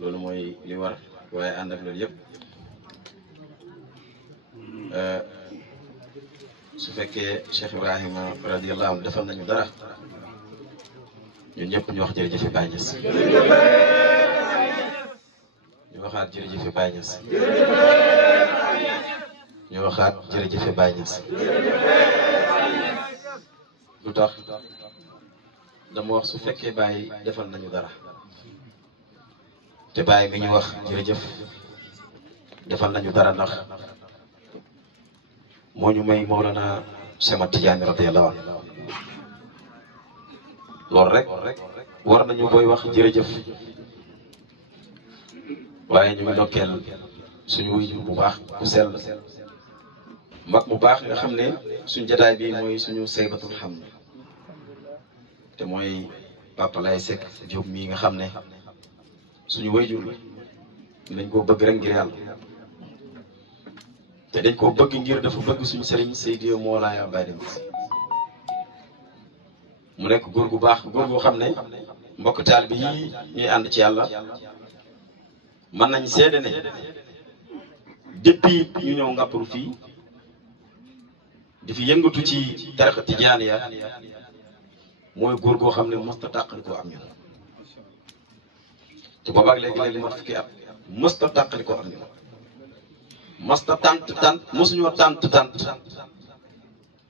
loolu mooy li war waaye ànd ak loolu yëpp su fekkee Cheikh Ibrahima radiyallahu anhu defal nañu dara ñun ñëpp ñu wax jërëjëf Baye Niass ñu waxaat jërëjëf Baye Niass ñu waxaat jërëjëf Baye Niass lu tax dama wax su fekkee Baye defal nañu dara te Baye mi ñu wax jërëjëf defal nañu dara ndax moo ñu may Mawlana Cheikh Ahmad Tidiane radiyallahu anhu loolu rek war nañu koy wax jërëjëf waaye ñu ngi ndokkeel suñu wuyu bu baax ku sell mag mu baax nga xam ne suñu jotaay bi mooy suñu saybatul hamd te mooy Papa Lay Seck Diop mii nga xam ne suñu wayjur dañ koo bëgg rek ngir yàlla te dañ koo bëgg ngir dafa bëgg suñu sëriñ Seydi Mawlaaya Baye Niass mu nekk góor gu baax góor goo xam ne mbokk taalibe yi ñuy ànd ci yàlla mën nañ seede ne depuis ñu ñëw ngàpparu fii di fi yëngatu ci tariqa tijaaniya mooy góor goo xam ne mësta tàqali koo am ñun te boobaag léegi mat fukki at mësta tàqali koo am ñun mësta tant mësuñoo tant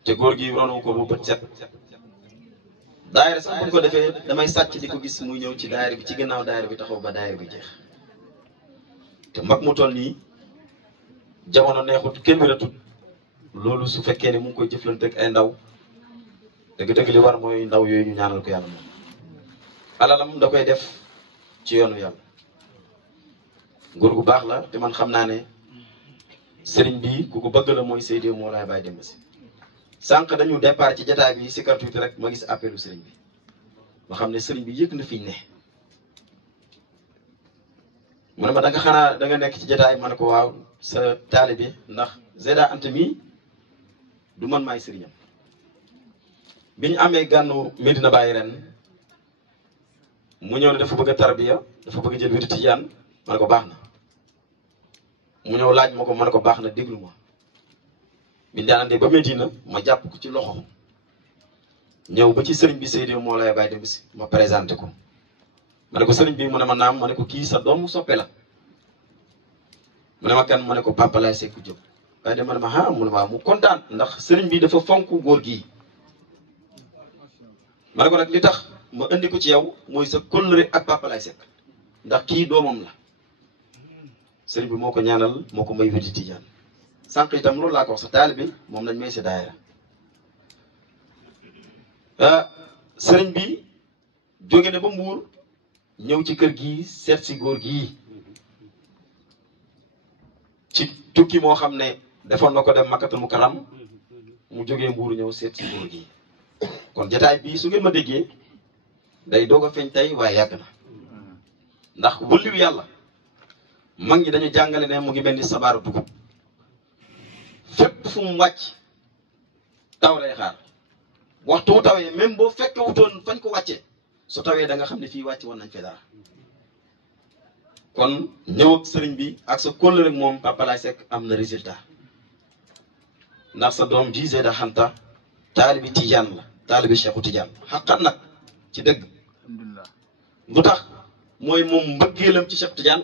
te góor gi ronu ko bu bët set daayira sax buñ ko defee damay sàcc di ko gis muy ñëw ci daayira bi ci gannaaw daayira bi taxaw ba daayira bi jeex te mag mu toll nii jamono neexut kenn wératut loolu su fekkee ne mu ngi koy jëflante ak ay ndaw dëgg-dëgg li war mooy ndaw yooyu ñu ñaanal ko yàlla moom alalam da koy def ci yoonu yàlla góor gu baax la te man xam naa ne sëriñ bi ku ko bëgg la mooy Seydi Mawlaaya Baye Niass sànq dañu départ ci jotaay bi si kartuuti rek ma gis appelu sëriñ bi ma xam ne sëriñ bi yëg na fiñ ne mu ne ma da nga xanaa da nga nekk ci jotaay ma ne ko waaw sa taalibe ndax Zeyda Anta mi du man maay sëriñam bi ñu amee gànnu Medina Baye ren mu ñëw ne dafa bëgg a tarbiya dafa bëgg a jël wirdu tijaan ma ne ko baax na mu ñëw laaj ma ko ma ne ko baax na déglu ma bi daanante ba Medina ma jàpp ko ci loxo ñëw ba ci sëriñ bi Seydi Mawlaaya Baye Niass ma présenté ko ma ne ko sëriñ bi mu ne ma naam ma ne ko kii sa doomu soppe la mu ne ma kan ma ne ko Papa Lay Seck Diop waaye de ma ne ma ah mu ne ma mu kontaan ndax sëriñ bi dafa fonk góor gii ma ne ko nag li tax ma indi ko ci yow mooy sa kóllëre ak Papa Lay Seck ndax kii doomam la sëriñ bi moo ko ñaanal moo ko may wirdu tijaan sànq itam loolu laa ko wax sa taalibe moom lañ may si daayira sëriñ bi jóge na ba Mbuur ñëw ci kër gi seet si góor gii ci tukki moo xam ne defoon na ko dem Makkatul Mukarram mu jógee Mbuur ñëw seet si góor gii kon jotaay bii su ngeen ma déggee day doog a feeñ tey waaye yàgg na ndax wëlliwu yàlla mag ñi dañu jàngale ne mu ngi mel ni sabaaru dugub fépp fu mu wàcc taw lay xaar waxtu wu tawee même boo fekke wutoon fañ ko wàccee su tawee da nga xam ne fii wàcc woon nañ fee dara kon ñëw ak sëriñ bi ak sa kóllëre rek moom Papa Lay Seck am na résultat ndax sa doom ji Zeyda Anta taalibi Tijaan la taalibi Cheikhu Tijaan xaqan nag ci dëgg lu tax mooy moom mbëggeelam ci Cheikh Tijaan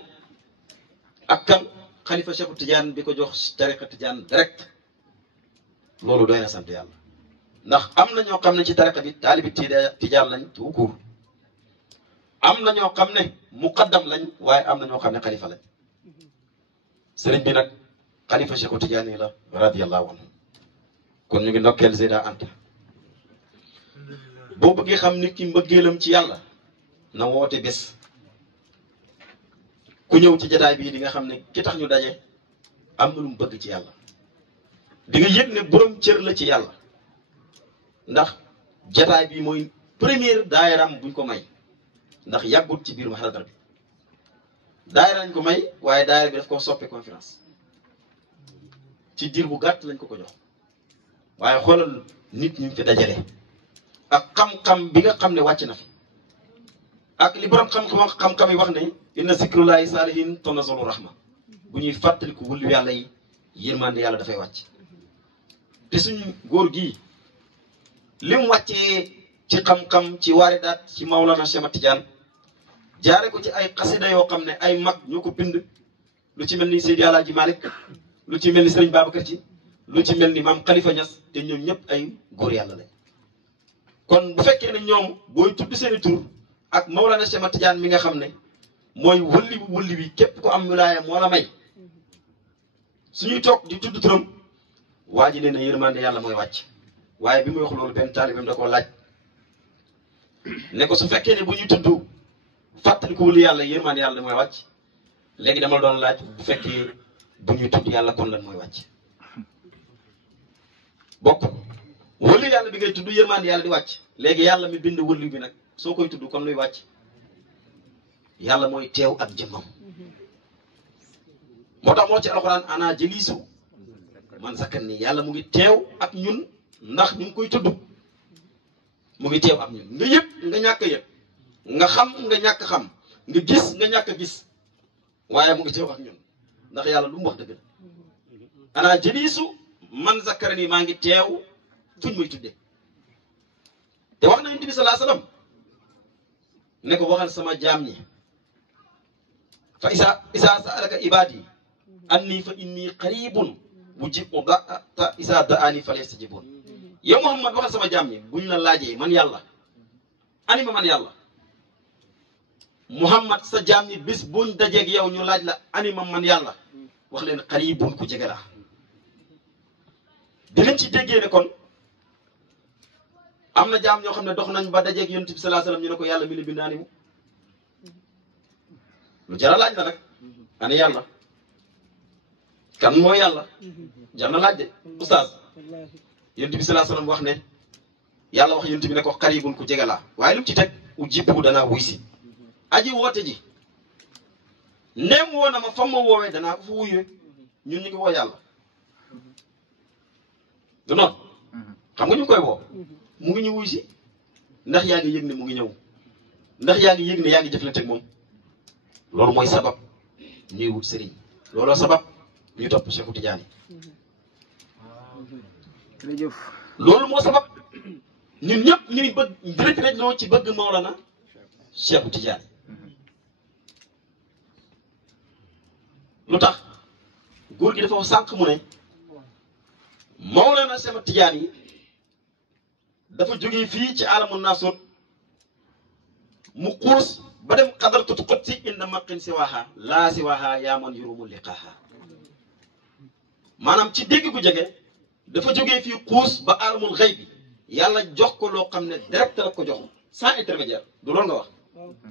ak kan xalifa Cheikhu Tijaan bi ko jox tariqa Tijaan direct loolu doy na sant yàlla ndax am na ñoo xam ne ci tariqa bi taalibi Tijaan lañ tout court am na ñoo xam ne muqaddam lañ waaye am na ñoo xam ne xalifa lañ sëriñ bi nag xalifa Cheikhu Tijaan yi la radiyallahu anhu kon ñu ngi ndokkeel Zeyda Anta boo bëggee xam nit ki mbëggeelam ci yàlla na woote bés ku ñëw ci jataay bii di nga xam ne ki tax ñu daje am na lu mu bëgg ci yàlla di nga yëg ne borom cër la ci yàlla ndax jataay bi mooy première daayaram buñ ko may ndax yàggut ci biir mahadara bi daayira lañ ko may waaye daayira bi daf ko soppe conférence ci diir bu gàtt lañ ko jox waaye xoolal nit ñi fi dajale ak xam-xam bi nga xam ne wàcc na fi ak li borom xam-xam yi wax ne inna zikrullahi saalihin tanazzalu rahma bu ñuy fàttaliku wëllu yàlla yi yërmande yàlla dafay wàcc te suñu góor gii li mu wàccee ci xam-xam ci waaridaat ci Maulana Cheikh Ahmad Tidiane jaare ko ci ay xasida yoo xam ne ay mag ñoo ko bind lu ci mel ni Seydi Alaaji Malick lu ci mel ni Sëriñ Babacar Ci lu ci mel ni maam Khalifa Niass te ñoom ñëpp ay góor yàlla lañ kon bu fekkee ne ñoom booy tudd seeni tur ak Maulana Cheikh Ahmad Tidiane mi nga xam ne mooy wëlli bi képp ko am wilaaya moo la may suñuy toog di tudd turam waa ji nee na yërmande yàlla mooy wàcc waaye bi muy wax loolu benn taalibeem da koo laaj ne ko su fekkee ne bu ñuy tudd fàttaliku wëlli yàlla yërmande yàlla mooy wàcc léegi dama la doon laaj bu fekkee bu ñuy tudd yàlla kon lan mooy wàcc bokk wëlli yàlla bi ngay tudd yërmande yàlla di wàcc léegi yàlla mi bind wëlli bi nag soo koy tudd kon luy wàcc yàlla mooy teew ak jëmmam moo tax moo ci alxuraan ana jëliisu man sakkan ni yàlla mu ngi teew ak ñun ndax ñu ngi koy tudd mu ngi teew ak ñun nga yëg nga ñàkk a yëg nga xam nga ñàkk xam nga gis nga ñàkk a gis waaye mu ngi teew ak ñun ndax yàlla lu mu wax dëgg la ana jëliisu man sakkar ni maa ngi teew fuñ muy tudde te wax na Yonent bi sallallahu alayhi wasallam ne ko waxal sama jaam ñi fa isa sa'alaka ibadi anni fa inni qaribun ujibu da'ata isa da'ani falyastajibun yow Muhammad waxal sama jaam ñi buñ la laajee man yàlla anima man yàlla Muhammad sa jaam ñi bis buñ dajeeg yow ñu laaj la anima man yàlla wax leen qaribun ku jege la dinañ ci déggee ne kon am na jaam ñoo xam ne dox nañ ba dajeeg Yonent bi sallallahu alayhi wasallam ñu ne ko yàlla mi la bind animu lu jar a laaj la nag ana yàlla kan mooy yàlla jar na laaj de oustaz Yonent bi sallallahu alayhi wasallam wax ne yàlla wax Yonent bi ne ko qaribun ku jege laa waaye lu mu ci teg ujibu danaa wuy si aji woote ji neem woo na ma fa ma woowee danaa ko fa wuyee ñun ñu ngi woo yàlla du noonu xam nga ñu ngi koy woo mu ngi ñu wuy si ndax yaa ngi yëg ne mu ngi ñëw ndax yaa ngi yëg ne yaa ngi jëflante ak moom loolu mooy sabab ñuy wut sëriñ looloo sabab ñuy topp Cheikhu Tidiane loolu moo sabab ñun ñëpp ñuy bëgg direct rek loo ci bëgg Maolana Cheikhu Tidiane lu tax góor gi dafa wax sànq mu ne Maolana Cheikhu Tidiane yi dafa jógee fii ci alamu naasut mu xuus ba dem xadaratu qudsi inda maqin siwaha laa siwaha yaa man yurumu liqaaha maanaam ci dégg gu jege dafa jógee fii xuus ba alamul xëy bi yàlla jox ko loo xam ne direct la ko jox sans intermédiaire du loolu nga wax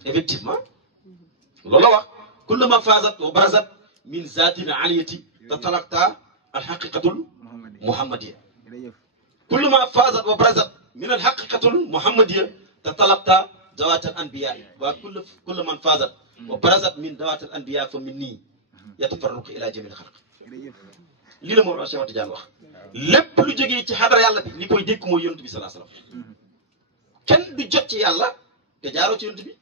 effectivement loolu la wax kullama faazat wa barazat min zatin aliyati tatalaqta alxaqiqatul muhammadiya kullama faazat wa barazat min alxaqiqatul muhammadiya tatalaqta ذوات الأنبياء وكل من فازت وبرزت من ذوات الأنبياء فمني يتفرق إلى جميع الخلق lii la Mawlana Cheikh Tidiane wax lépp lu jógee ci xadara yàlla bi li koy dékk mooy Yonent bi sallallahu alayhi wasallam kenn du jot ci yàlla te jaaroo ci Yonent bi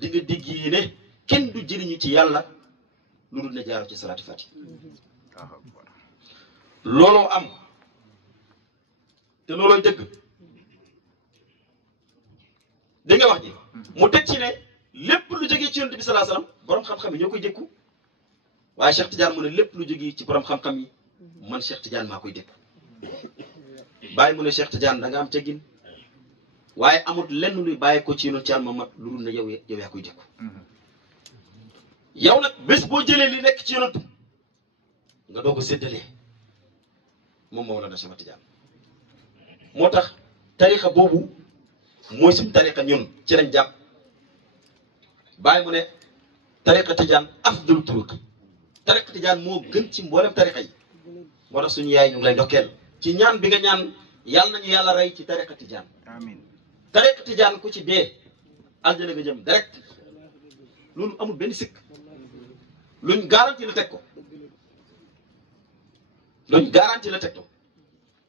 di nga dégg ne kenn du jëriñu ci yàlla lu dul ne jaaroo ci salaati fati looloo am te loolooy dëgg dégg nga wax ji mu teg ci ne lépp lu jógee ci Yonent bi sallallahu alayhi wasallam borom xam-xam yi ñoo koy dékku waaye Cheikh Tidiane mu ne lépp lu jógee ci borom xam-xam yi man Cheikh Tidiane maa koy dékku bàyyi mu ne Cheikh Tidiane da nga am teggin waaye amul lenn luy bàyyi ko ci Yonent ci Muhammad lu dul ne yow yaa koy dékku yow nag bés boo jëlee li nekk ci Yonent nga doog a séddalee moom Mawlana Cheikh Tidiane moo tax tarixa boobu mooy suñu tariqa ñun ci lañ jàpp bàyyi mu ne tariqa Tidiane afdal turuq tariqa Tidiane moo gën ci mboolem tariqa yi moo tax suñu yaay ñu ngi lay ndokkeel ci ñaan bi nga ñaan yàlla nañu yàlla rey ci tariqa Tidiane amiin tariqa Tidiane ku ci dee aljana nga jëm direct loolu amul benn sikk luñ garanti la teg ko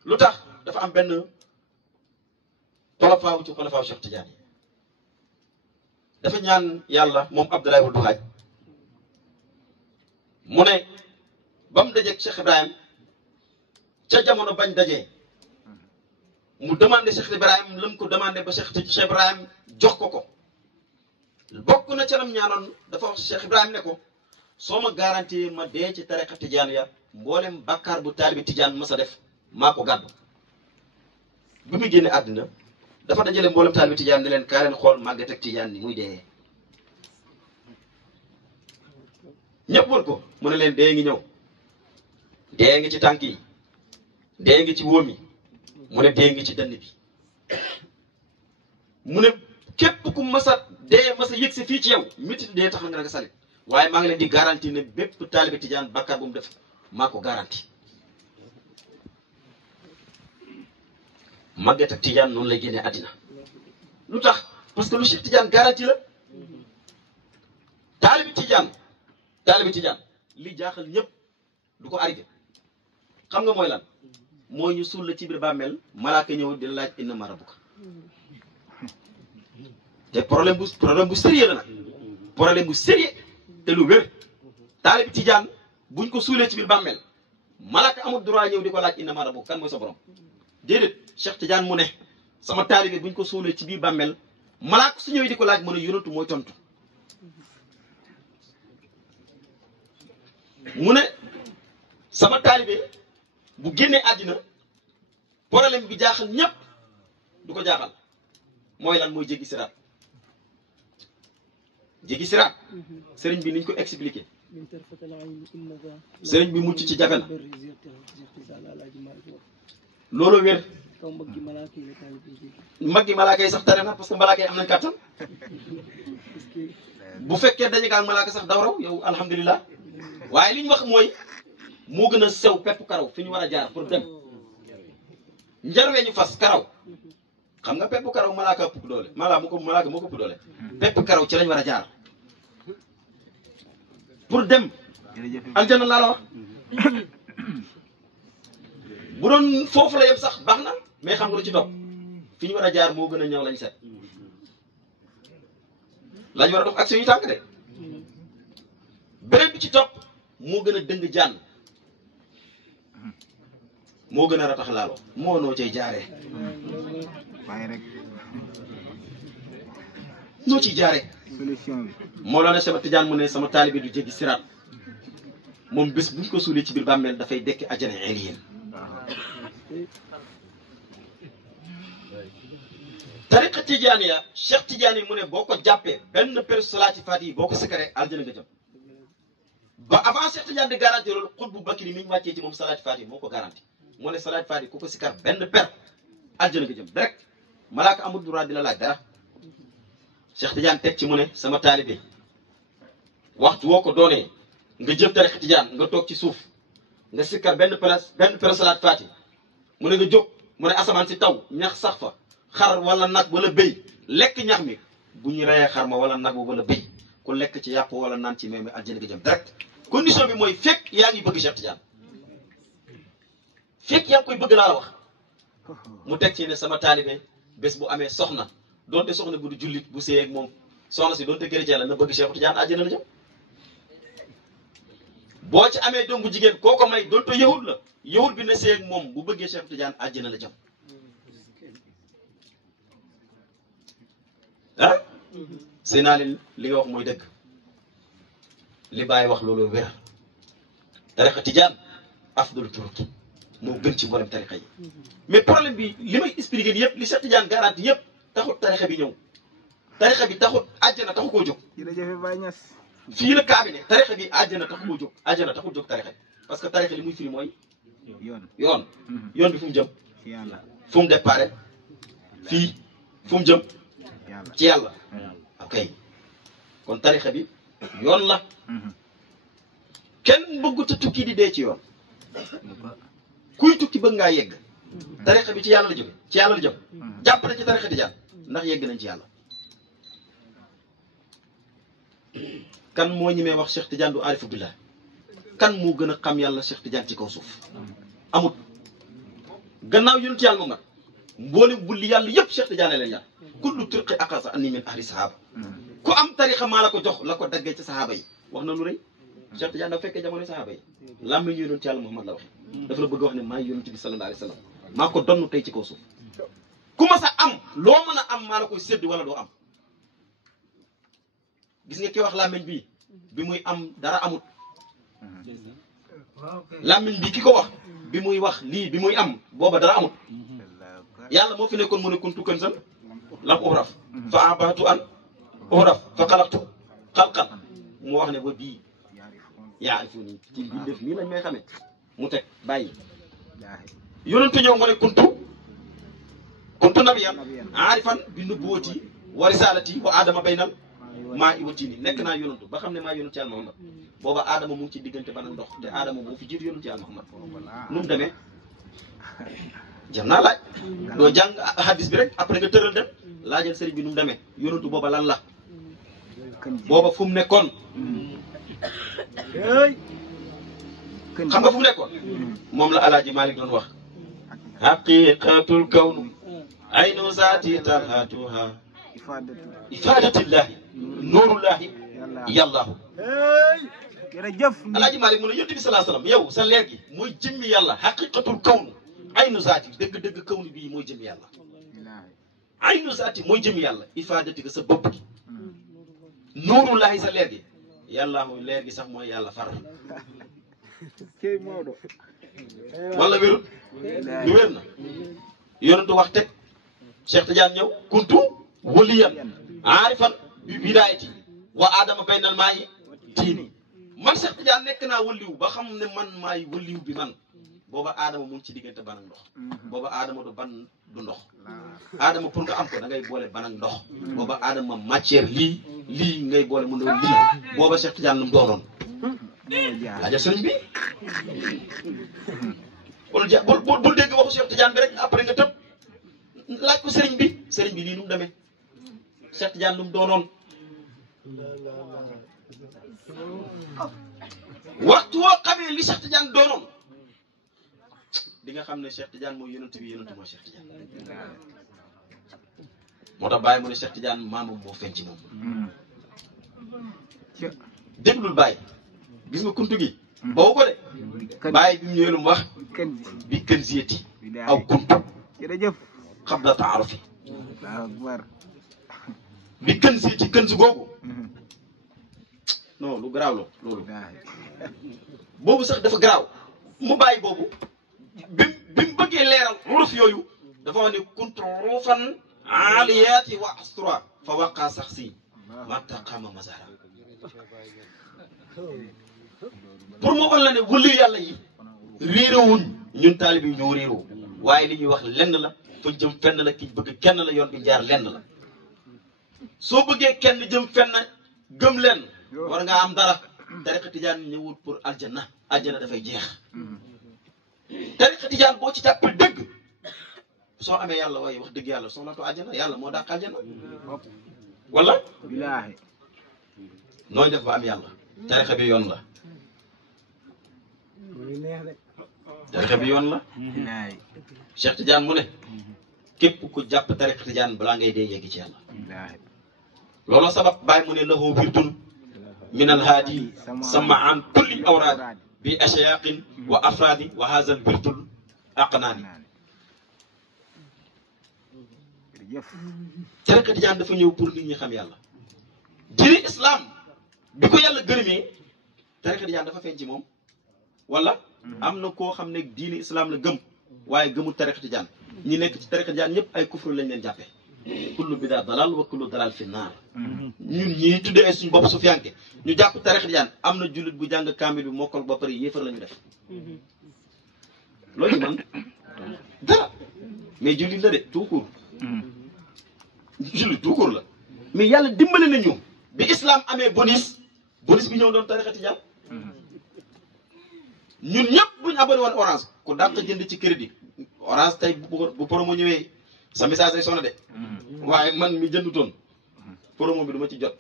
lu tax dafa am benn xolofaawu ci xolofaawu Cheikh Tidiane dafa ñaan yàlla moom Abdoulaye Wade Hadj mu ne ba mu dajeeg Cheikh Ibrahim ca jamono bañ dajee mu demandé Cheikh Ibrahim lam ko demandé ba Cheikh Ibrahim jox ko bokk na ca lam ñaanoon dafa wax Cheikh Ibrahim ne ko soo ma garanti ma dee ci tariqa tijaan ya mboolem bàkkaar bu taalibi tijaan ma sa def maa ko gàddu bi muy génne àddina dafa dajale mboolem taalibi tijaan ne leen kaa leen xool màgget ak tijaan ni muy dee ñëpp wër ko mu ne leen dee ngi ñëw dee ngi ci tànk yi dee ngi ci wóom yi mu ne dee ngi ci dënn bi mu ne képp ku masa dee masa yëg si fii ci yow mitit dee tax na nga salit waaye maa ngi leen di garanti ne bépp taalibe tijaan bàkkaar bu mu def maa ko garanti màgget ak tijaan noonu lay génnee àddina lu tax parce que lu Cheikh Tijaan garanti la taalibe tijaan li jaaxal ñëpp du ko arrivé xam nga mooy lan mooy ñu suul la ci biir bàmmeel malaaka ñëw di laaj inna ma rabbuka te problème bu sérieux la nag problème bu sérieux te lu wér taalibi tijaan buñ ko suulee ci biir bàmmeel malaaka amul droit ñëw di ko laaj inna ma rabbuka kan mooy sa borom déedéet Cheikh Tijaan mu ne sama taalibi buñ ko suulee ci biir bàmmeel malaaka su ñëwee di ko laaj mu ne yonantu mooy tontu mu ne sama taalibe bu génnee àddina problème bi jaaxal ñépp du ko jaaxal mooy lan mooy jéggi siraat sëriñ bi niñ ko expliqué sëriñ bi mucc ci jafe na loolu wér mag gi malaaka yi sax tare na parce que malaaka yi am nañ kàttan bu fekkee daje ak malaaka sax daw raw yow alhamdulilah waaye li ñu wax mooy moo gën a sew pepp karaw fi ñu war a jaar pour dem njarwee ñu fas karaw xam nga pepp karaw malaaka ëpp doole malaaka moo ko ëpp doole pepp karaw ci lañ war a jaar pour dem aljana laa la wax bu doon foofu la yem sax baax na mais xam nga lu ci topp fi ñu war a jaar moo gën a ñëw lañ set lañ war a dox ak suñu tànk de beneen bi ci topp moo gën a dëng jaan moo gën a ratax laalo moo noo cay jaaree noo ciy jaaree solution bi moo la ne sama tijaan mu ne sama taalibe du jéggi siraat moom bés buñ ko suulee ci biir bàmmeel dafay dekk ajana alien tariqa tijaan ya Cheikh Tijaan yi mu ne boo ko jàppee benn per salaati faati yi boo ko sikaree aljana nga jëm ba avant Cheikh Tijaan di garanti loolu xut bu bakiri mi ñu wàccee ci moom salaati faati moo ko garanti moo ne salaati faati ku ko sikar benn per aljana nga jëm direct malaaka amul droit di la laaj dara Cheikh Tijaan teg ci mu ne sama taalibe waxtu woo ko doonee nga jël tariqa tijaan nga toog ci suuf nga sikkar benn per salaat faati mu ne nga jóg mu ne asamaan si taw ñax sax fa xar wala nag wala béy lekk ñax mi bu ñu reyee xar ma wala nag wala béy ku lekk ci yàpp wala naan ci meew mi aljana nga jëm direct condition bi mooy fekk yaa ngi bëgg Cheikh Tijaan fekk yaa ngi koy bëgg laa la wax mu teg ci ne sama taalibe bés bu amee soxna doonte soxna bu du jullit bu séy ak moom soxna si doonte chrétien la na bëgg Cheikh Tijaan àjjana la jëm boo ci amee doom bu jigéen koo ko may doonte yahud la yahud bi na séy ak moom bu bëggee Cheikh Tijaan àjjana la jëm ah sëy naa leen li nga wax mooy dëgg li Baay wax loolu wér tariqa Tijaan afdal turuki moo gën ci mboolem tariqa yi mais problème bi li may expliqué yëpp li Cheikh Tijaan garanti yëpp taxut tarixa bi ñëw tarixa bi taxut àjjana taxu koo jóg fii la kaa bi ne tarixa bi àjjana taxu koo jóg àjjana taxut jóg tarixa bi parce que tarixa li muy firi mooy yoon bi fu mu jëm fu mu déparé fii fu mu jëm ci yàlla ok kon tarixa bi yoon la kenn bëggut a tukki di dee ci yoon kuy tukki bëgg ngaa yegg tarixa bi ci yàlla la jóge ci yàlla la jëm jàpp na ci tarixa Tijaan ndax yegg nañ ci yàlla kan moo ñemee wax Cheikh Tijaan du aarifu billah kan moo gën a xam yàlla Cheikh Tijaan ci kaw suuf amut gannaaw yonent yàlla moom nag mboolem wulli yàlla yëpp Cheikh Tijaan leen yàlla kullu turqi aqasa anni min ahli sahaba ku am tarixa maa la ko jox la ko daggee ci saxaaba yi wax na lu rëy Cheikh Tidiane dafa fekkee jamono saxaaba yi lam ñu yonent yàlla Muhammad la waxe dafa la bëgg wax ne maa yonent bi sallallahu alayhi wa sallam maa ko donn tey ci kaw suuf ku ma sa am loo mën a am maa la koy sédd wala doo am gis nga ki wax làmmiñ bii bi muy am dara amut làmmiñ bi ki ko wax bi muy wax lii bi muy am booba dara amut yàlla moo fi nekkoon mu ne kuntu kanzan lam uhraf fa abatu an uhraf fa xalaqtu xalqan mu wax ne ba bii yaarifuuni ci bindeef nii lañ may xamee mu teg bàyyi yonentu ñëw mu ne kuntu nabiyan aarifan bi nubuwati wa risalati wa adama baynal maa i watiini nekk naa yonentu ba xam ne maa yonentu yàlla Muhammad booba aadama mu ngi ci diggante ban ak ndox te aadama moo fi jiitu yonentu yàlla Muhammad nu mu demee jam naa laaj doo jàng hadis bi rek après nga tëral dem laajal sëriñ bi nu mu demee yonentu booba lan la booba fu mu nekkoon xam nga fu mu nekkoon moom la alaaji Malik doon wax haqiqatul kawnu aynu zaati talhatuha ifadatillahi nurullahi yàllaahu jërëjëf alaaji Malik mu ne yonent bi salaa salaam yow sa leer gi mooy jëmmi yàlla haqiqatul kawnu aynu zaati dëgg-dëgg kawnu bii mooy jëmmi yàlla aynu zaati mooy jëmmi yàlla ifadati sa bopp gi nurullahi sa leer gi yàllaahu leer gi sax mooy yàlla far wala wérul du wér na yonentu wax teg Cheikh Tidiane ñëw kuntu waliyan aarifan bi bidaayati wa adama baynal maayi tiini man Cheikh Tidiane nekk naa waliw ba xam ne man maay waliw bi man booba aadama mu ngi ci diggante ban ak ndox booba aadama du ban du ndox aadama pour nga am ko da ngay boole ban ak ndox booba aadama matière lii ngay boole mu doon lii booba Cheikh Tidiane lu mu doonoon laajal sëriñ bi bul dégg waxu Cheikh Tidiane bi rek après nga tëb laaj ko sëriñ bi lii nu mu demee Cheikh Tidiane lu mu doonoon waxtu woo xamee li Cheikh Tidiane doonoon di nga xam ne Cheikh Tidiane mooy yonent bi yonent mooy Cheikh Tidiane moo tax bàyyi mu ne Cheikh Tidiane maamam moo feeñ ci moom déglul bàyyi gis nga kuntu gi boobu ko de bàyyi bi mu ñëwee lu mu wax bi kën ziyeti aw kuntu jërëjëf xabla taarufi bi kën ziyeti kën si googu non lu garaaw la loolu boobu sax dafa garaaw mu bàyyi boobu bi mu bëggee leeral ruruf yooyu dafa wax ne kuntu ruufan aliyaati wa astura fa waqaa sax si mataqama mazara pour moo wan la ne wëllu yàlla yi réerawuñ ñun taalib yi ñoo réeroo waaye li ñuy wax lenn la fa jëm fenn la ki bëgg kenn la yoon bi jaar lenn la soo bëggee kenn jëm fenn gëm lenn war ngaa am dara tariqa tijaan ñëwut pour aljanna aljanna dafay jeex tariqa tijaan boo ci jàpp dëgg soo amee yàlla waaye wax dëgg yàlla soxlatoo aljanna yàlla moo dàq aljanna wala bilaahi nooy def ba am yàlla tariqa bi yoon la tariqa bi yoon la Cheikh Tidiane mu ne képp ku jàpp tariqa Tidiane balaa ngay dee yegg ci yàlla looloo sabab bàyyi mu ne lahu wirdun min alhaadi sama an kulli awraadi bi ashyaqin wa afraadi wa haza al wirdul aqnaani tariqa Tidiane dafa ñëw pour nit ñi xam yàlla diine islam bi ko yàlla gërëmee tariqa Tidiane dafa feeñ ci moom wala am na koo xam ne diine islam la gëm waaye gëmul tariqa Tidiane ñi nekk ci tariqa Tidiane ñëpp ay kufru lañ leen jàppee kullu bidaa dalal wa kullu dalal fi naar ñun ñii tuddee ay suñu bopp su fiyanke ñu jàpp tariqa Tidiane am na jullit bu jàng kaamil bi mokkal ba pare yéefar la ñu def loolu man dara mais jullit la de tout court jullit tout court la mais yàlla dimbali nañu bi islam amee bonus bi ñëw doon tariqa Tidiane ñun ñëpp buñu abonné woon orange ku dàq jënd ci crédit orange tey bu promo ñëwee sa message ay sonné de waaye man mi jëndutoon promo bi du ma ci jot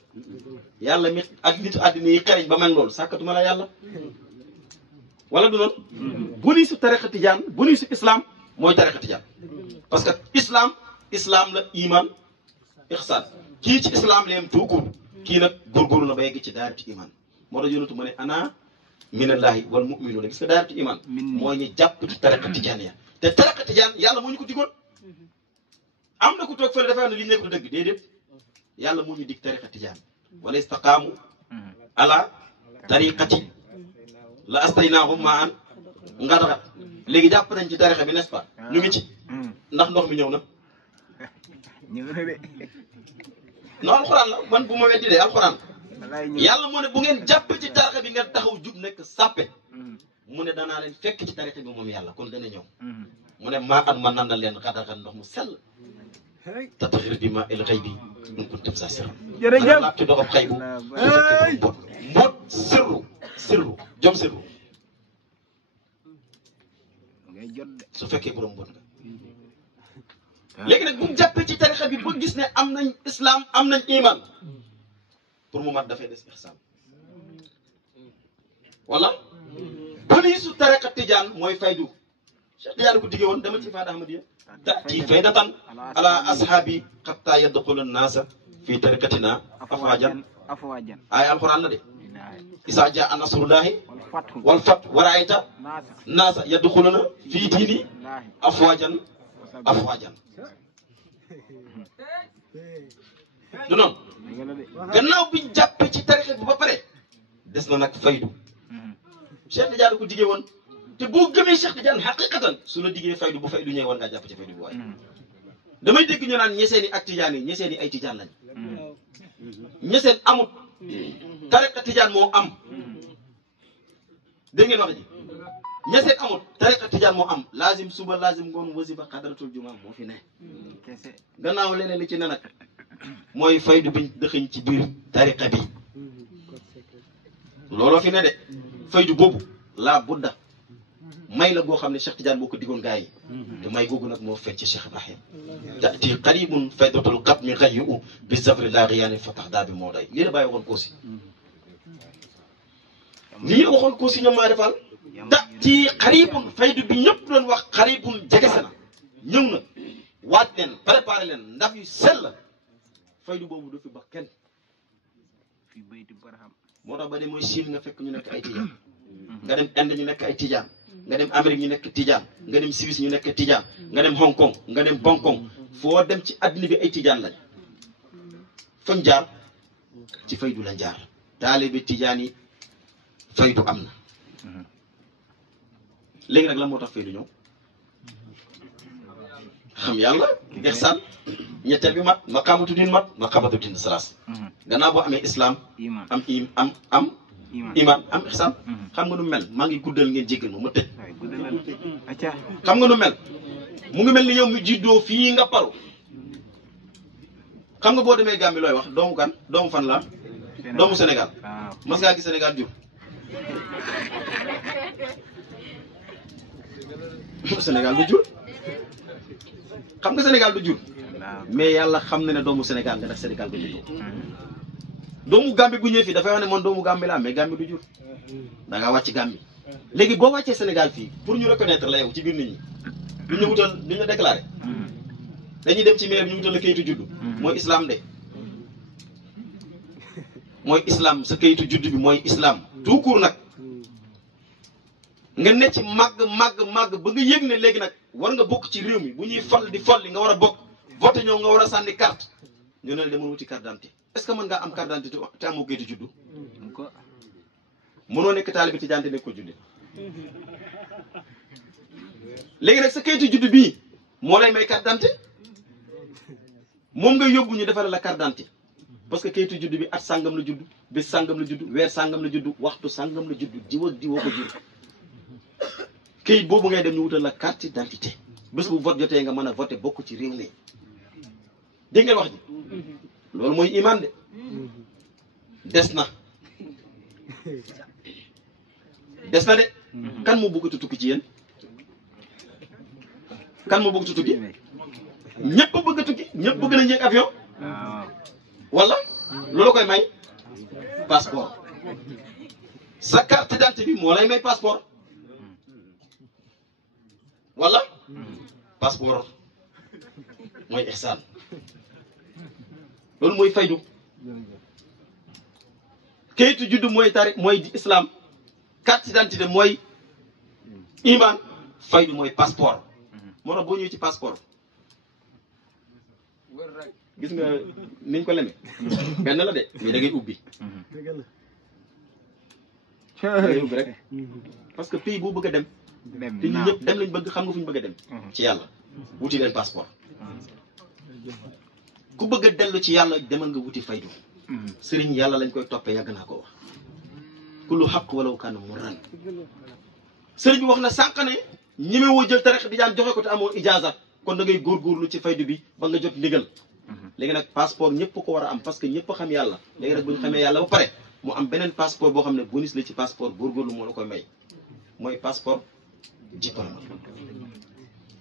yàlla mi ak nit àddina yi xereñ ba man loolu sàkkatuma la yàlla wala du noonu bonisu tariqa Tidiane bonisu islam mooy tariqa Tidiane parce que islam la iman ihsan kii ci islam la yem tuukur kii nag góorgóorlu na ba yegg ci daaratu iman moo tax yonatu ma ne ana minallahi wal mu'minuuna gis nga daaratu iman mooy ñu jàpp ci tariqa tijaan ya te tariqa tijaan yàlla moo ñu ko digoon am na ku toog fële dafa ne li ñu nekk du dëgg déedéet yàlla moo ñu dig tariqa tijaan wala istaqaamu ala tariqati la astaynaahum maan ngadarat léegi jàpp nañ ci tariqa bi n'est-ce pas ñu ngi ci ndax ndox mi ñëw na non alxuraan la man bu ma weddi de alxuraan yàlla moo ne bu ngeen jàpp ci tariqa bi ngeen taxaw jub nekk sàppe mu ne danaa leen fekk ci tariqa bi moom yàlla kon dana ñëw mu ne maa an ma nandal leen xadaxan ndox mu sell tataxir bi ma el xëy bi in kuntum saasiran jërëjëf laab ci doxam xëy bu su fekkee mbot mbot sirru jom sirru su fekkee borom mbot nga léegi nag bu mu jàppee ci tarixa bi ba gis ne am nañ islam am nañ iman pour mu mat dafay des ihsaan wala polisu tariqa tijaan mooy faydu Cheikh Tidiane ko diggee woon dama ci faada ahmadiya tati faydatan ala ashaabi xatta yadxulu naasa fi tariqatina afwajan ay alquran la de isa jaa nasrullahi wal fat wa ra'ayta naasa yadxuluna fi diini afwajan du noonu gannaaw biñ jàppee ci tariqa bi ba pare des na nag faydu Cheikh Tidiane ko diggee woon te boo gëmee Cheikh Tidiane xaqiqatan su la diggee faydu bu faydu ñëwee woon ngaa jàpp ci faydu bu waaye damay dégg ñu naan ñeseeni ak Tidiane yi ñeseeni ay Tidiane lañ ñeseen amut tariqa Tidiane moo am dégg ngeen wax ji ñeseen amut tariqa Tidiane moo am lazim suba lazim ngoon wasifa xadaratul juma moo fi ne gannaaw leneen li ci ne nag mooy faydu biñ dëxëñ ci biir tariqa bi looloo fi ne de faydu boobu laa budda may la goo xam ne Cheikh Tidiane boo ko diggoon gaa yi te may googu nag moo feeñ ci Cheikh Ibrahim tati qaribun faydatul qat mi xay yu bi safri la riyaani fatax daa bi moo day lii la bàyyi waxoon koosi lii la waxoon koosi ñoom maa defal tati qaribun faydu bi ñëpp doon wax qaribun jegese na ñëw na waat leen préparé leen ndaf yu sell faydu boobu du fi ba kenn moo tax ba de mooy Chine nga fekk ñu nekk ay tijaan nga dem Inde ñu nekk ay tijaan nga dem Amérique ñu nekk tijaan nga dem Suisse ñu nekk tijaan nga dem Hong Kong nga dem Bangkok foo dem ci àddina bi ay tijaan lañ fañ jaar ci faydu la jaar taalibe tijaan yi faydu am na léegi nag la moo tax faydu ñëw xam yàlla ihsaan ñetteel bi mat maqaamatu din mat maqaamatu din salaas gannaaw boo amee islam am iman am ihsaan xam nga nu mel maa ngi guddal ngeen jéggal ma tëj xam nga nu mel mu ngi mel ni yow mi juddoo fii nga paru xam nga boo demee Gambie looy wax doomu kan doomu fan la doomu Sénégal mas ngaa gis Sénégal jur Sénégal du jur xam nga Sénégal du jur mais yàlla xam na ne doomu Sénégal nga def Sénégal du jur doomu Gambie bu ñëwee fii dafay wax ne man doomu Gambie laa mais Gambie du jur da ngaa wàcc Gambie léegi boo wàccee Sénégal fii pour ñu reconnaître la yow ci biir nit ñi duñ la wutal duñ la déclaré dañuy dem ci maire bi ñu wutal la kayitu juddu mooy islam de mooy islam sa kayitu juddu bi mooy islam tout court nag nga ne ci màgg ba nga yëg ne léegi nag war nga bokk ci réew mi bu ñuy fal di folli nga war a bokk voté ñëw nga war a sànni carte ñu ne la demal wuti carte d'identité est-ce que mën ngaa am carte d'identité te amoo kayitu juddu mënoo nekk taalibe tijaan te nekk ko juddu léegi nag sa kayitu juddu bii moo lay may carte d'identité moom nga yóbbu ñu defal la carte d'identité parce que kayitu juddu bi at sàngam la juddu bés sàngam la juddu weer sàngam la juddu waxtu sàngam la juddu diw ak diwoo ko juddu kayit boobu ngay dem ñu wutal la carte d'identité bés bu vote jotee nga mën a voté bokk ci réew mi dégg ngeen wax ji loolu mooy iman de des na de kan moo bëgg a tukki ci yéen kan moo bëgg a tukki ñëpp bëgg a tukki ñëpp bëgg nañ yéeg avion wala loolu koy may passeport sa carte d'identité bi moo lay may passeport wala passeport mooy ihsaan loolu mooy faydu kayitu juddu mooy tari mooy islam, carte d'identité mooy iman, faydu mooy passeport. moo tax boo ñëwee ci passeport gis nga niñ ko leme benn la de mais da ngay ubbi. da ngay ubbi rek parce que pays boo bëgg a dem. te ñun ñëpp dem lañ bëgg, xam nga fu ñu bëgg a dem. ci yàlla wuti leen passeport. ku bëgg a dellu ci yàlla demal nga wuti faydu. sëriñ yàlla lañ koy toppee, yàgg naa ko wax. kullu xaq walaw kaana murran. sëriñ bi wax na sànq ne ñemewoo jël tarixa di jaan joxe ko te amoo ijaaza, kon da ngay góorgóorlu ci faydu bi ba nga jot ndigal. léegi nag passeport ñëpp ko war a am parce que ñëpp xam yàlla. léegi nag bu ñu xamee yàlla ba pare mu am beneen passeport boo xam ne bonus la ci passeport góorgóorlu moo la koy may, mooy passeport diplôme.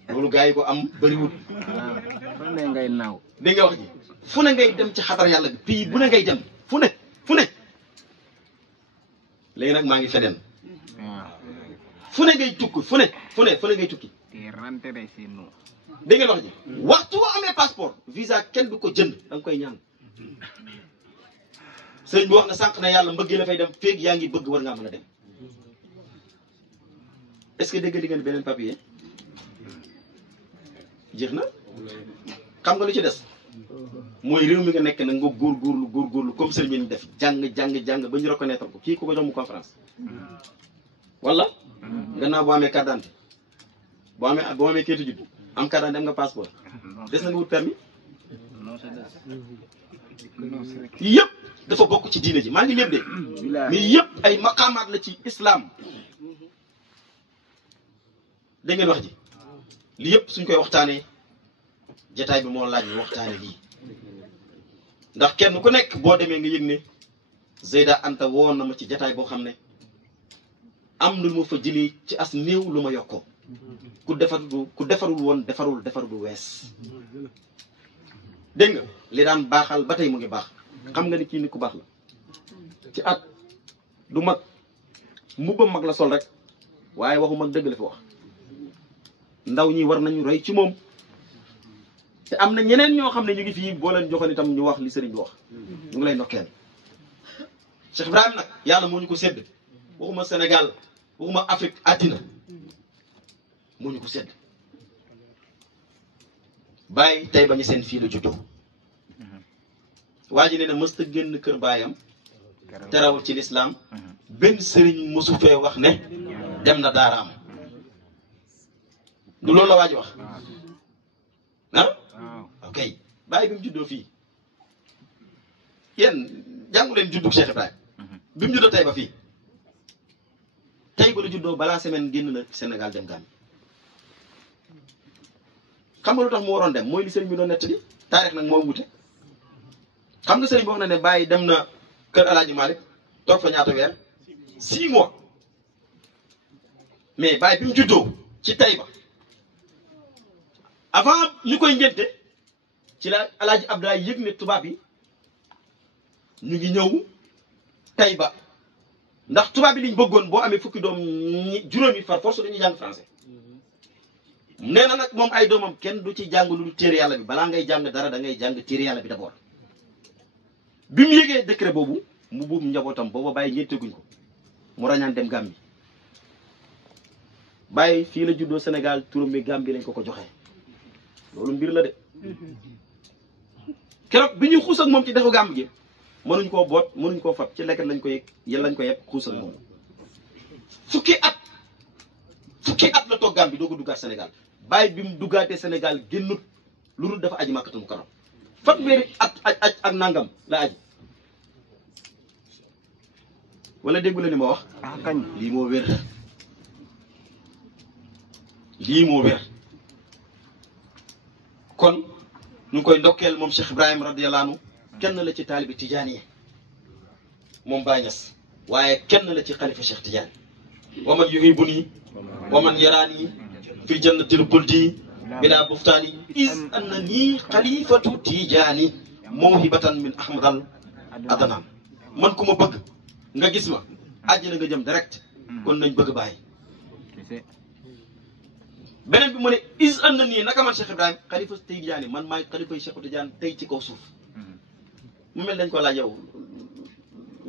loolu gars yi ko am bëriwul. fu ne ngay naaw. dégg nga wax ji fu ne ngay dem ci xatar yàlla bi, pays bu ne ngay dem fu ne. léegi nag maa ngi feneen. fu ne ngay tukki fu ne ngay tukki. dégg ngeen wax ji waxtu boo amee passeport visa kenn du ko jënd, da nga koy ñaan. sëriñ bi wax na sànq na yàlla mbëggee la fay dem feeg yaa ngi bëgg war ngaa mën a dem. est-ce que dégg ngeen beneen papier jeex na. xam nga lu ci des mooy réew mi nga nekk nag nga góorgóorlu comme sëriñ bi ñu def jàng ba ñu reconnaître ko. kii ku ko jox mu conférence wala gannaaw boo amee carte d'identité boo amee kayitu juddu am carte d'identité am nga passeport des na nga wut permis. yëpp dafa bokk ci diine ji, maa ngi lépp de mais yëpp ay maqaamaat la ci islam. dégg ngeen wax ji li yëpp suñ koy waxtaanee jataay bi moo laaj ñu waxtaane lii, ndax kenn ku nekk boo demee nga yëg ne Zeyda Anta woon na ma ci jataay boo xam ne am lu ma fa jëlee ci as néew lu ma yokkoo. ku defarul woon defarul wees. dégg nga li daan baaxal ba tey mu ngi baax. xam nga ni kii nit ku baax la ci at du mag mbubbam mag la sol rek waaye waxu mag dëgg la fi wax. ndaw ñi war nañu roy ci moom te am na ñeneen ñoo xam ne ñu ngi fii boo leen joxoon itam ñu wax li sëriñ bi wax. ñu ngi lay ndokkeel Cheikh Ibrahima nag yàlla moo ñu ko sédd, waxuma Sénégal waxuma Afrique, àddina moo ñu ko sédd. bàyyi tey ba ñu seen fii la juddoo. waa ji nee na mësta génn kër baayam terawul ci lislaam, benn sëriñ mosu fee wax ne dem na daaraam. du loolu la waa ji wax ah. ok bàyyi bi mu juddoo fii yéen jàngu leen juddu Cheikh Ibrahima bi mu juddoo tey ba fii tey ba la juddoo balaa semaine génn na Sénégal dem Gambie. xam nga lu tax mu waroon dem mooy li sëriñ bi doon nettali taarix nag moo wute. xam nga sëriñ bi wax na ne bàyyi dem na kër Alaaji Malick toog fa ñaata weer 6 mois mais bàyyi bi mu juddoo ci Taïba avant ñu koy ngénte ci la Alaaji Abdoulaye yëg ne tubaab yi ñu ngi ñëw Taïba ndax tubaab yi liñ bëggoon boo amee fukki doom juróomi far force dañuy jàng français. nee na nag moom ay doomam kenn du ci jàng lu dul téere yàlla bi, balaa ngay jàng dara da ngay jàng téere yàlla bi d'abord. bi mu yëgee décret boobu mu buub njabootam booba bàyyi ngénteguñ ko mu rañaan dem Gambie. bàyyi fii la juddoo Sénégal, turam bi Gambie lañ ko joxe. loolu mbir la de keroog bi ñuy xuus ak moom ci dexu Gàmbi gi mënuñ koo boot mënuñ koo fab ci lekkat lañ ko yëg yéen lañ ko yeb xuus ak moom. fukki at la toog Gàmbi doo ko duggaat Sénégal. bàyyi bi mu duggaatee Sénégal génnut lu dul dafa aji Makkatul Mukarram fanweeri at ak nangam la aji. wala déggu la ni ma wax. kañ lii moo wér. lii moo wér. kon ñu ngi koy ndokkeel moom Cheikh Ibrahima radiyallahu anhu kenn la ci taalibi Tijaani yi moom Baay Ñas waaye kenn la ci xalifa Cheikh Tidiane. wa man yuhibbuni wa man yaraani fi jannatil xuldi bila buftaani is annani xalifatu Tijaani mawhibatan min ahmadal adnaan. man ku ma bëgg nga gis ma àjjana nga jëm direct kon nañ bëgg Baay. beneen bi mu ne is annani naka man Cheikh Ibrahima xalifa Tijaani man maay xalifa Cheikh Tidiane tey ci kaw suuf. mu mel dañ ko laaj yow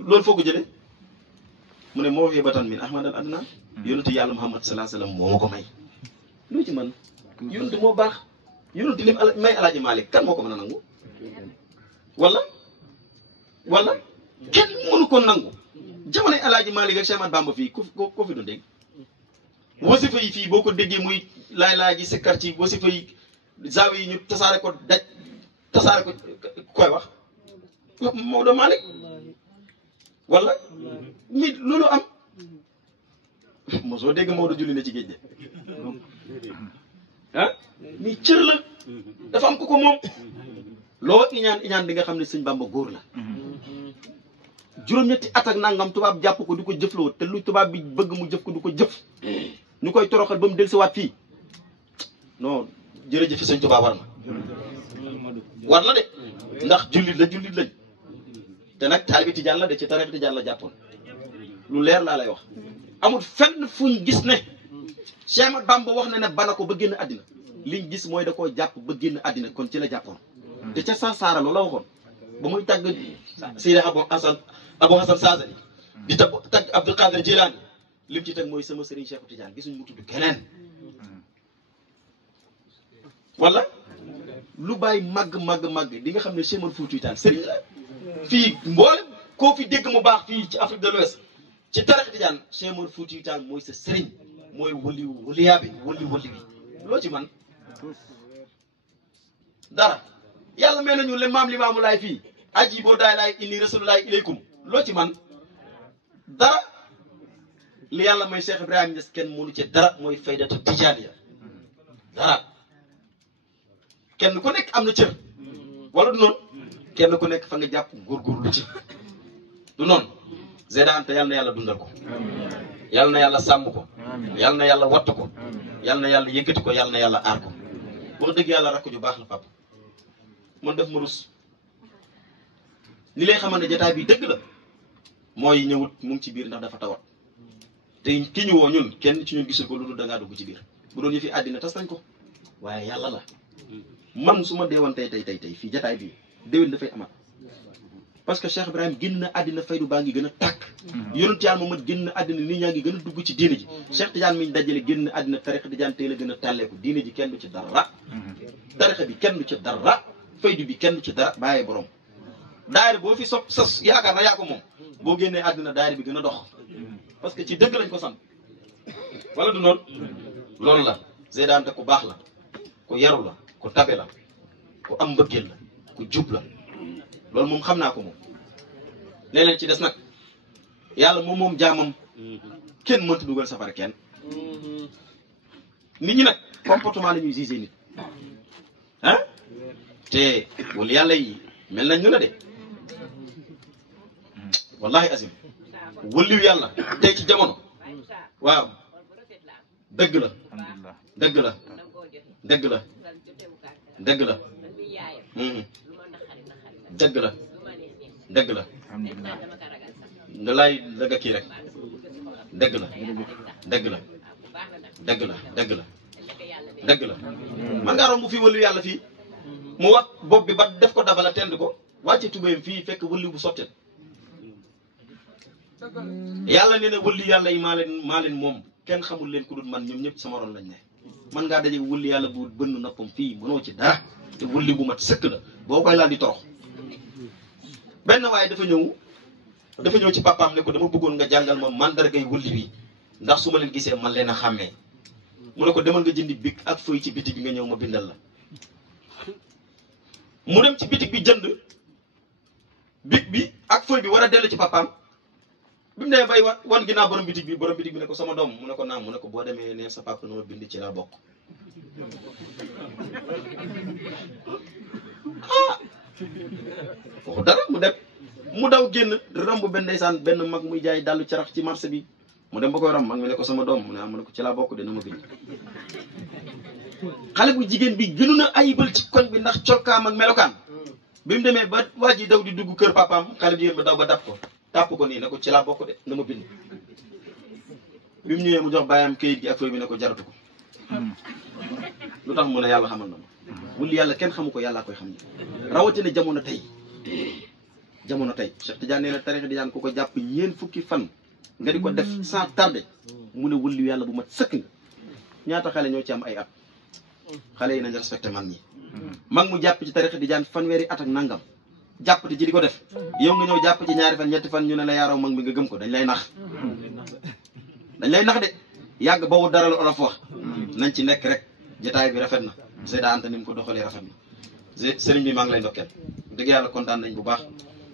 loolu foo ko jëlee mu ne moo wee batan min ahmad al adnan yonentu yàlla muhammad salaa sallam moo ma ko may lu ci man yonentu moo baax yonentu lim may alaaji Malick kan moo ko mën a nangu wala kenn mënu ko nangu jamonoy alaaji Malick ak Cheikh Ahmad Bamba fii ko fi doon dégg wasifa yi fii boo ko déggee muy laay ji sikkar ci wasifa yi zaawi yi ñu tasaare ko koy wax Maodo Malick wala mi loolu am mosoo dégg Maodo julli na ci géej de ah mi cër la dafa am ko moom loo iñaan di nga xam ne sëñ Bamba góor la juróom-ñetti at ak nangam tubaab jàpp ko du ko jëfloo te lu tubaab bi bëgg mu jëf ko du ko jëf ñu koy toroxal ba mu dellusiwaat fii non jërëjëf sëñ Tuubaa war na de ndax jullit lañ te nag taalibi tijaan la de ci tariixa tijaan la jàppoon lu leer laa lay wax amul fenn fuñ gis ne Cheikh Ahmad Bamba wax na ne bana ko ba génn àddina liñ gis mooy da koo jàpp ba génn àddina kon ci la jàppoon te ca Sarsara loolu la waxoon ba muy tagg Seydi Abou Hassan Saasali di tagg Abdul Qadir Jilaani lim ci teg mooy sama sëriñ Cheikh Tidiane gisuñ mu tudd keneen wala lu bàyyi màgg di nga xam ne Cheikh Omar Foutiyou Tall sëriñ la fii mboolem koo fi dégg mu baax fii ci Afrique de l'Ouest ci tariixa Tidiane Cheikh Omar Foutiyou Tall mooy sa sëriñ mooy waliyaa bi wali bi loo ci man dara yàlla may nañu le maam Limaamu Laay fii aji boo daay laay inni rasulullahi ilaykum loo ci man dara li yàlla may Cheikh Ibrahima Niass kenn mënu ci dara mooy faydatu tijaaniya dara kenn ku nekk am na cër wala du noonu kenn ku nekk fa nga jàpp góorgóorlu ci du noonu Zeyda Anta yàlla na yàlla dundal ko yàlla na yàlla sàmm ko yàlla na yàlla wattu ko yàlla na yàlla yëkkati ko yàlla na yàlla aar ko wax dëgg yàlla rakk ju baax la papa man def ma rus li lay xamal ne jotaay bi dëgg la mooy ñëwut mu ngi ci biir ndax dafa tawat te ki ñu woo ñun kenn ci ñun gisul ko lu dul dangaa dugg ci biir bu doon ñu fi àddina tas nañ ko waaye yàlla la man su ma deewoon tey fii jotaay bii déwén dafay amat parce que Cheikh Ibrahima génn na àddina faydu baa ngi gën a tàkk yonent Yàlla Muhammad génn na àddina nit ñaa ngi gën a dugg ci diine ji Cheikh Tidiane mi ñu dajale génn na àddina tarixa Tidiane tey la gën a tàlleeku diine ji kenn du ci dara tarixa bi kenn du ci dara faydu bi kenn du ci dara bàyyee borom daayira boo fi sas yaakaar na yaa ko moom boo génnee àddina daayira bi gën a dox parce que ci dëgg lañ ko sant wala du noonu loolu la Zeyda Anta ku baax la ku yaru la ku tabe la ku am mbëggeel la ku jub la loolu moom xam naa ko moom leneen ci des nag yàlla moom jaamam kenn mënta dugal safara kenn nit ñi nag comportement la ñuy gisee nit ah te wala yàlla yi mel nañ ñu ne de wallahi azim wëliw yàlla tey ci jamono waaw dëgg la dëgg la dëgg la dëgg la dëgg la dëgg la da laay dëgg kii rek dëgg la dëgg la dëgg la dëgg la dëgg la man ngaa romb fii wëliw yàlla fii mu wat bopp bi ba def ko dabala tend ko wàcce tubéyam fii fekk wëliw bu sottet yàlla nee na wëli yàlla yi maa leen moom kenn xamul leen ku dul man ñoom ñëpp sama ron lañ ne man ngaa daje wëli yàlla bu bënn noppam fii mënoo ci dara te wëli bu mat sëkk la boo koy laal di torox benn waaye dafa ñëw ci papaam ne ko dama bëggoon nga jàngal ma mandargay wëli bi ndax su ma leen gisee man leen a xàmmee mu ne ko demal nga jëndi bic ak feuille ci bitig bi nga ñëw ma bindal la mu dem ci bitig bi jënd bic bi ak feuille bi war a dellu ci papaam bi mu nee bay wan ginnaaw borom bitig bi ne ko sama doom mu ne ko naam mu ne ko boo demee neen sa papa na ma bind ci laa bokk waxu dara mu daw génn romb benn ndeysaan benn mag muy jaay dàllu carax ci marché bi mu dem ba koy romb mag mi ne ko sama doom mu ne ko ci laa bokk dina ma bind xale bu jigéen bi gënu na ayibal ci koñ bi ndax colkaam ak melokaan bi mu demee ba waa ji daw di dugg kër papaam xale bu jigéen ba daw ba dab ko tàpp ko nii ne ko ci laa bokk de na ma bind bi mu ñëwee mu jox bàyyam këyit gi ak fooy bi ne ko jaratu ko lu tax mu ne yàlla xamal na ma wuli yàlla kenn xamu ko yàllaa koy xam ne rawatina jamono tey jamono tey Cheikh Tidiane nee na tarixa Tidiane ku ko jàpp yéen fukki fan nga di ko def sans tarder mu ne wëllu yàlla bu mat sëkk nga ñaata xale ñoo ci am ay at xale yi nañ respecté mag ñi mag mu jàpp ci tarixa Tidiane fanweeri at ak nangam jàpp ci di ko def yow nga ñëw jàpp ci ñaari fan ñetti fan ñu ne la yaaraw mag mi nga gëm ko dañ lay nax de yàgg boobu dara la olof wax nañ ci nekk rek jotaay bi rafet na Seyda Anta ni mu ko doxalee rafet na sëriñ bi maa ngi lay ndokkeel dëgg yàlla kontaan nañ bu baax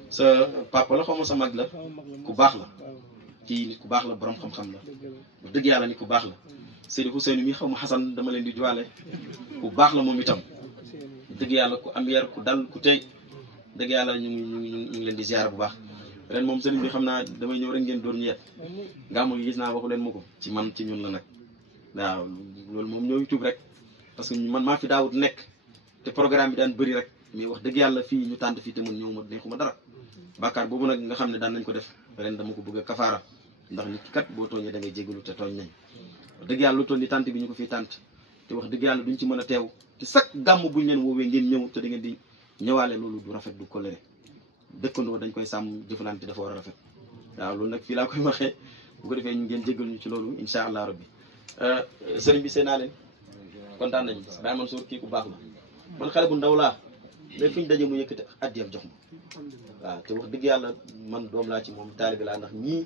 sa papa la xaw ma sa mag la ku baax la kii nit ku baax la borom xam-xam la dëgg yàlla nit ku baax la Seydou Ousseynou mi xaw ma Xasan dama leen di juwaale ku baax la moom itam dëgg yàlla ku am yar ku dal ku tey dëgg yàlla ñu ngi leen di ziar bu baax ren moom sëriñ bi xam naa damay ñëw rek ngeen doon ñu yet gàmmu gi gis naa waxu leen ma ko ci man ci ñun la nag waaw loolu moom ñoo YouTube rek parce que man maa fi daawut nekk te programme bi daan bëri rek mais wax dëgg yàlla fii ñu tànt fii te man ñëw ma neexuma dara bàkkaar boobu nag nga xam ne daan nañ ko def ren dama ko bëgg a kafaara ndax nit ki kat boo tooñee da ngay jégalu te tooñ nañ wax dëgg yàlla lu toll ni tànt bi ñu ko fii tànt te wax dëgg yàlla duñ ci mën a teew te chaque gàmm buñ leen woowee ngeen ñëw te da ngeen di ñëwaale loolu du rafet du colère dëkkandoo dañ koy sàmm jëfalante dafa war a rafet waaw loolu nag fii laa koy waxee bu ko defee ñu ngeen jégal ñu ci loolu incha allah rabbi sëriñ bi seen naa leen kontaan nañu Baye Mansour kii ku baax la man xale bu ndaw laa mais fi ñu daje mu yëkkati addiyam jox ma waaw te wax dëgg yàlla man doom laa ci moom taalibi laa ndax ñii